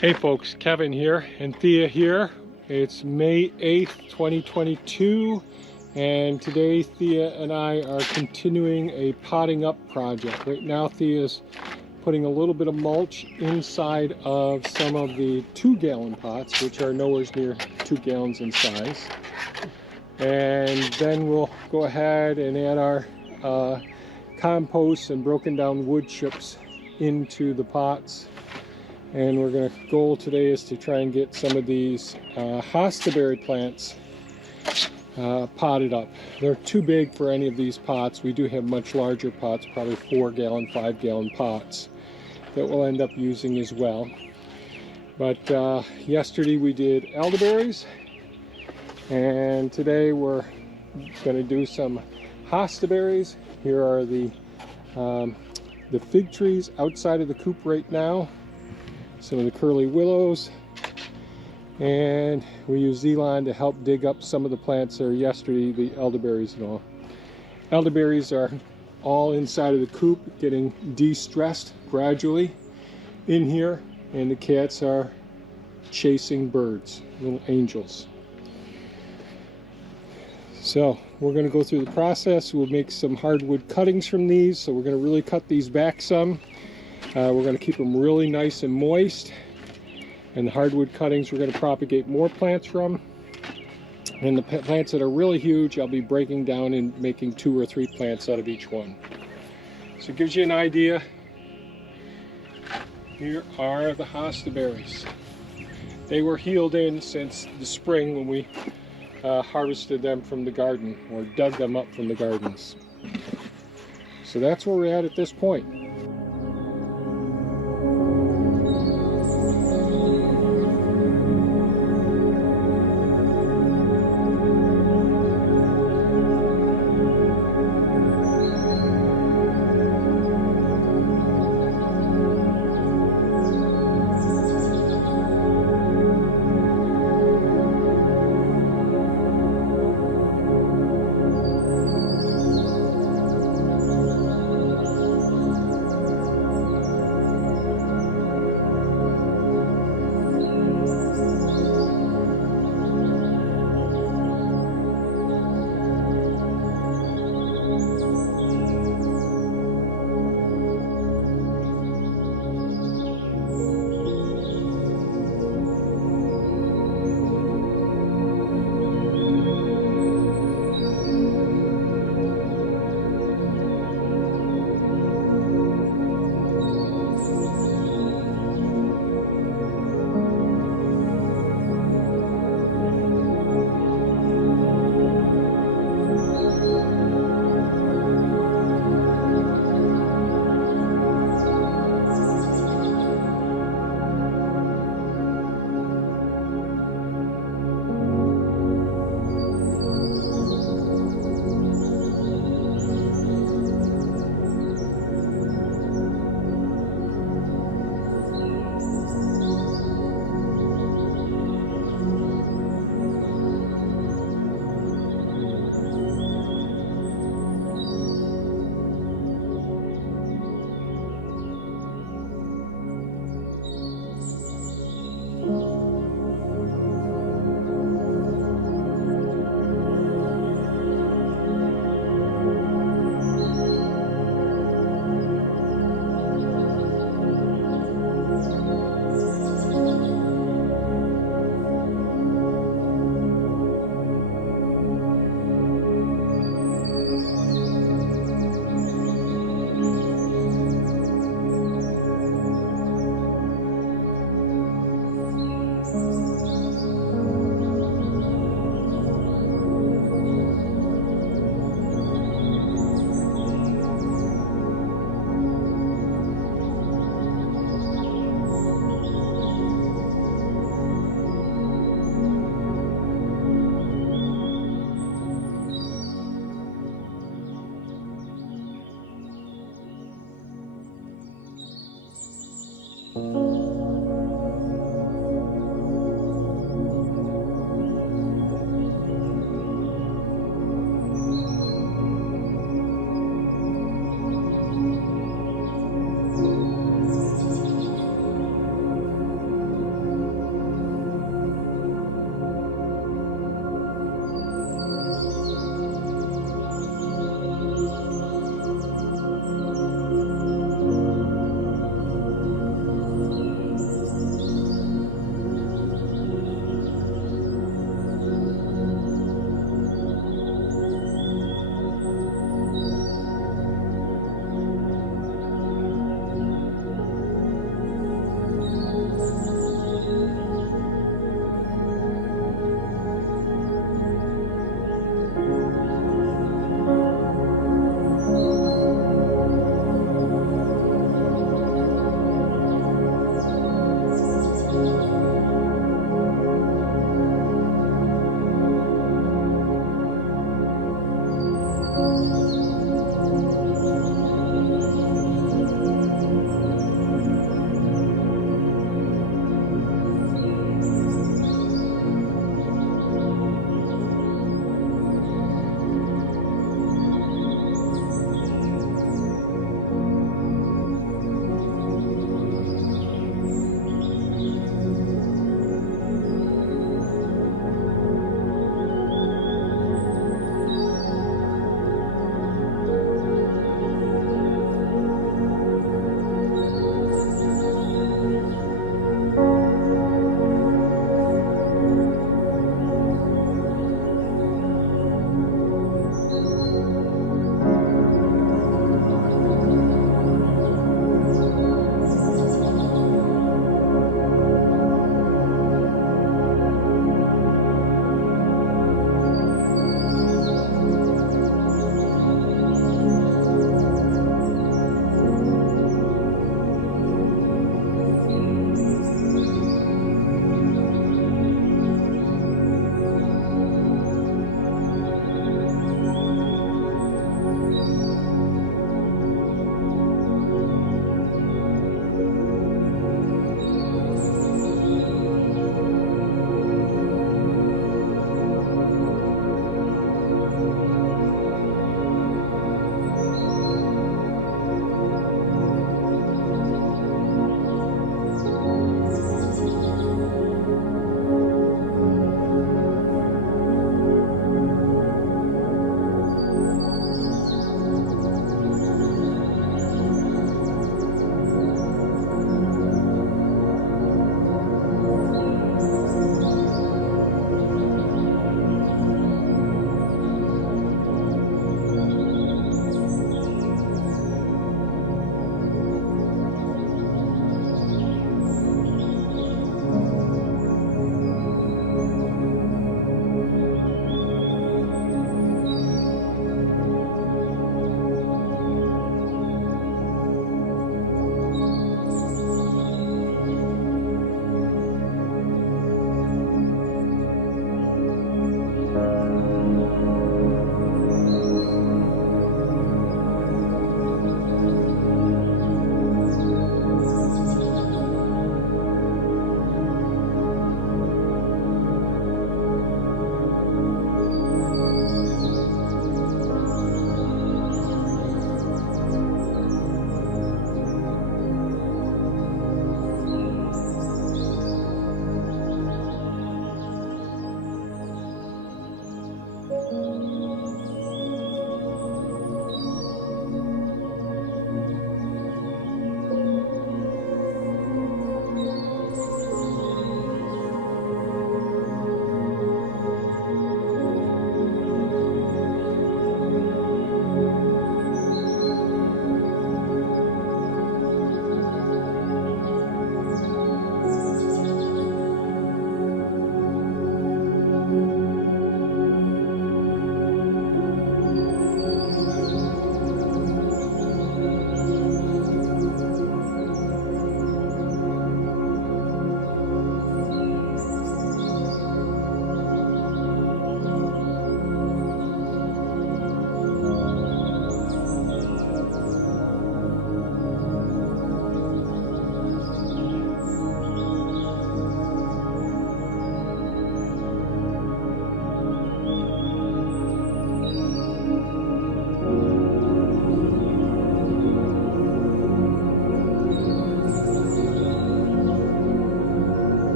Hey folks, Kevin here and Thea here. It's May 8th, 2022, and today Thea and I are continuing a potting up project. Right now Thea's putting a little bit of mulch inside of some of the 2-gallon pots, which are nowhere near 2 gallons in size. And then we'll go ahead and add our compost and broken down wood chips into the pots. And we're going to goal today is to try and get some of these Jostaberry plants potted up. They're too big for any of these pots. We do have much larger pots, probably 4-gallon, 5-gallon pots that we'll end up using as well. But yesterday we did elderberries, and today we're going to do some Jostaberries. Here are the fig trees outside of the coop right now. Some of the curly willows, and we use Zelon to help dig up some of the plants there yesterday, the elderberries and all. Elderberries are all inside of the coop, getting de-stressed gradually in here, and the cats are chasing birds, little angels. So we're going to go through the process. We'll make some hardwood cuttings from these, so we're going to really cut these back some. We're going to keep them really nice and moist, and the hardwood cuttings we're going to propagate more plants from, and the plants that are really huge I'll be breaking down and making 2 or 3 plants out of each one. So it gives you an idea. Here are the Jostaberries. They were healed in since the spring when we harvested them from the garden, or dug them up from the gardens. So that's where we're at this point.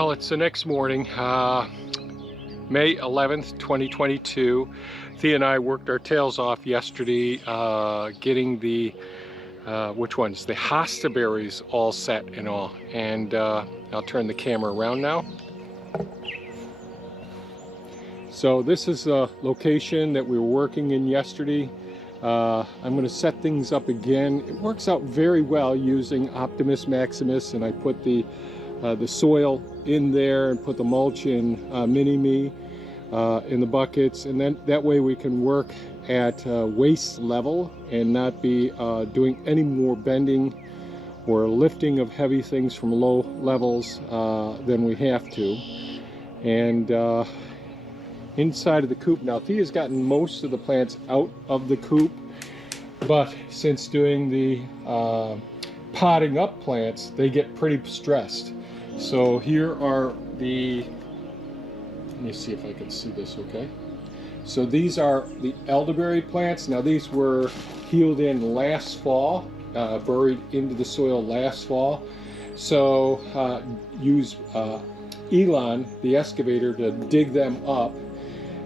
Well, it's the next morning, May 11th, 2022. Thea and I worked our tails off yesterday getting the, which ones? The Jostaberries all set and all. And I'll turn the camera around now. So this is the location that we were working in yesterday. I'm going to set things up again. It works out very well using Optimus Maximus, and I put the soil in there and put the mulch in Mini-Me in the buckets, and then that way we can work at waist level and not be doing any more bending or lifting of heavy things from low levels than we have to. And inside of the coop now, Thea's gotten most of the plants out of the coop, but since doing the potting up plants, they get pretty stressed. So here are the, let me see if I can see this okay. So these are the elderberry plants. Now these were healed in last fall, buried into the soil last fall. So use Elon, the excavator, to dig them up.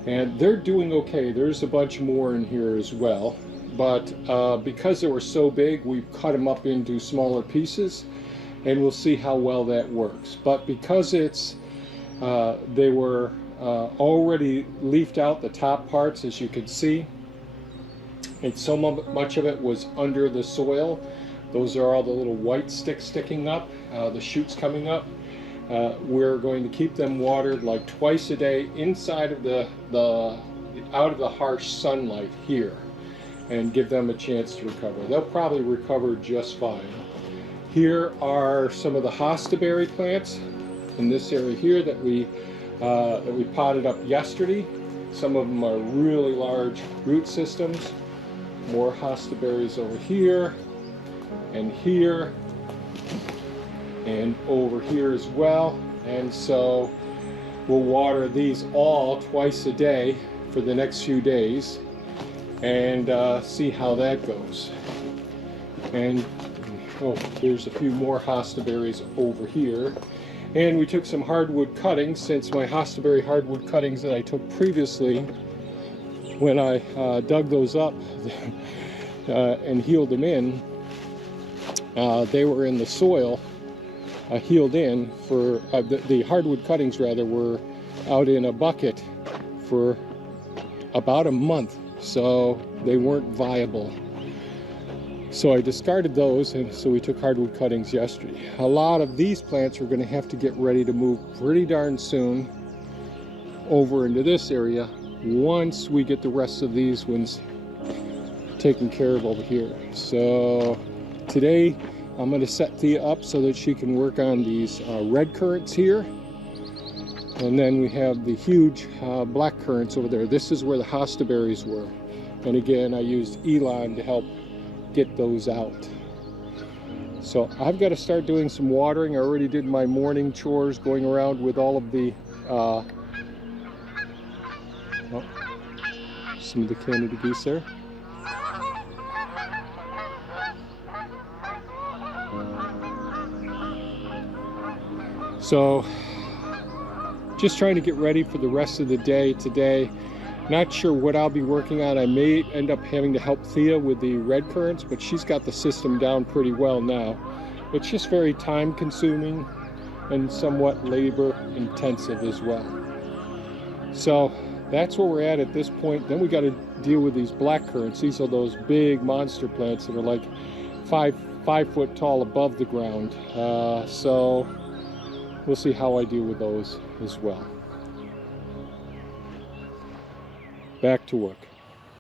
And they're doing okay. There's a bunch more in here as well. But because they were so big, we cut them up into smaller pieces, and we'll see how well that works. But because it's they were already leafed out the top parts, as you can see, and so much of it was under the soil. Those are all the little white sticks sticking up, the shoots coming up. We're going to keep them watered like twice a day inside of out of the harsh sunlight here, and give them a chance to recover. They'll probably recover just fine. Here are some of the Jostaberry plants in this area here that we potted up yesterday. Some of them are really large root systems. More Jostaberries over here and over here as well. And so we'll water these all twice a day for the next few days and see how that goes. And oh, there's a few more Jostaberries over here. And we took some hardwood cuttings, since my Jostaberry hardwood cuttings that I took previously, when I dug those up and healed them in, they were in the soil, healed in for, the hardwood cuttings rather, were out in a bucket for about a month, so they weren't viable. So I discarded those, and so we took hardwood cuttings yesterday. A lot of these plants are going to have to get ready to move pretty darn soon over into this area once we get the rest of these ones taken care of over here. So today I'm going to set Thea up so that she can work on these red currants here. And then we have the huge black currants over there. This is where the Jostaberries were. And again, I used Elon to help get those out. So I've got to start doing some watering. I already did my morning chores, going around with all of the some of the Canada geese there. So just trying to get ready for the rest of the day today. Not sure what I'll be working on. I may end up having to help Thea with the red currants, but she's got the system down pretty well now. It's just very time consuming and somewhat labor intensive as well. So that's where we're at this point. Then we got to deal with these black currants. These are those big monster plants that are like five foot tall above the ground. So we'll see how I deal with those as well. Back to work.